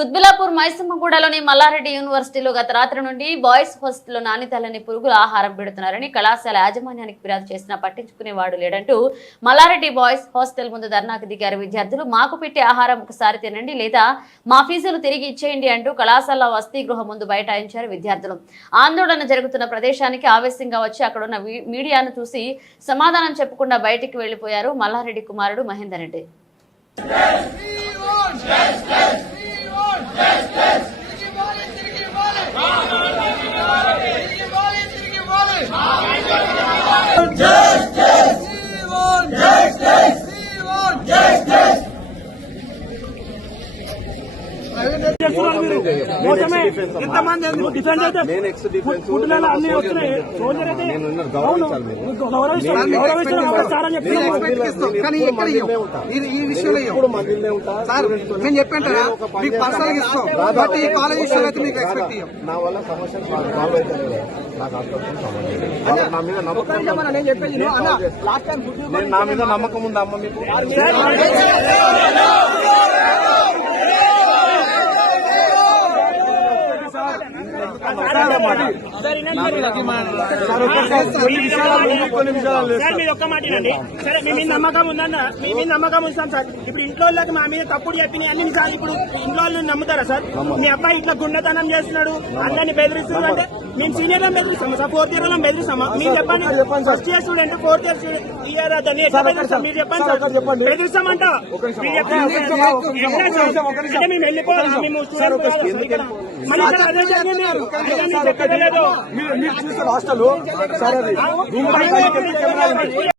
కుత్బిలాపూర్ మైసమ్మగూడలోని మల్లారెడ్డి యూనివర్సిటీలో గత రాత్రి నుండి బాయ్స్ హాస్టల్లో నాణ్యతలని పురుగుల ఆహారం పెడుతున్నారని కళాశాల యాజమాన్యానికి ఫిర్యాదు చేసినా పట్టించుకునేవాడు లేడంటూ మల్లారెడ్డి బాయ్స్ హాస్టల్ ముందు ధర్నాకు దిగారు విద్యార్థులు. మాకు పెట్టే ఆహారం ఒకసారి తినండి లేదా మా ఫీజులు తిరిగి ఇచ్చేయండి అంటూ కళాశాల వసతి గృహం ముందు బైఠాయించారు విద్యార్థులు. ఆందోళన జరుగుతున్న ప్రదేశానికి ఆవేశంగా వచ్చి అక్కడున్న మీడియాను చూసి సమాధానం చెప్పకుండా బయటికి వెళ్ళిపోయారు మల్లారెడ్డి కుమారుడు మహేందర్ రెడ్డి. Amen. ఈ- విషయంలో సార్. నేను మీకు. పర్సనల్ ఇస్తాం? బట్ ఈ కాలేజ్ విషయంలో అయితే మీకు? ఎక్స్పెక్ట్ నా వల్ల సమస్యలు సాల్వ్ అవుతాయి నా మీద నమ్మకం ఉందా? నేను చెప్పేది నేను సాల్వ్ సార్ మీరు ఒక్క మాట వినండి. సరే మీ మీద నమ్మకం ఉందన్న మీ మీద నమ్మకం ఉంచాం సార్. ఇప్పుడు ఇంట్లో వాళ్ళకి మా మీద తప్పుడు చెప్పిన అన్ని సార్ ఇప్పుడు ఇంట్లో వాళ్ళు నమ్ముతారా సార్? మీ అబ్బాయి ఇట్లా గుండెతనం చేస్తున్నాడు అందరిని బెదిరిస్తున్నాడు అంటే మేము సీనియర్ బెదిరిస్తాము సార్. ఫోర్త్ ఇయర్లో బెదిరిస్తామా మీరు చెప్పండి. First year student fourth year year దాన్ని ఎట్లా బెదిరిస్తాం మీరు చెప్పండి సార్ బెదిరిస్తామంట? అంటే మేము వెళ్ళిపోవాలి మేము. ఇక్కడ అదే జరిగింది. మీరు హాస్టల్ సార్ అది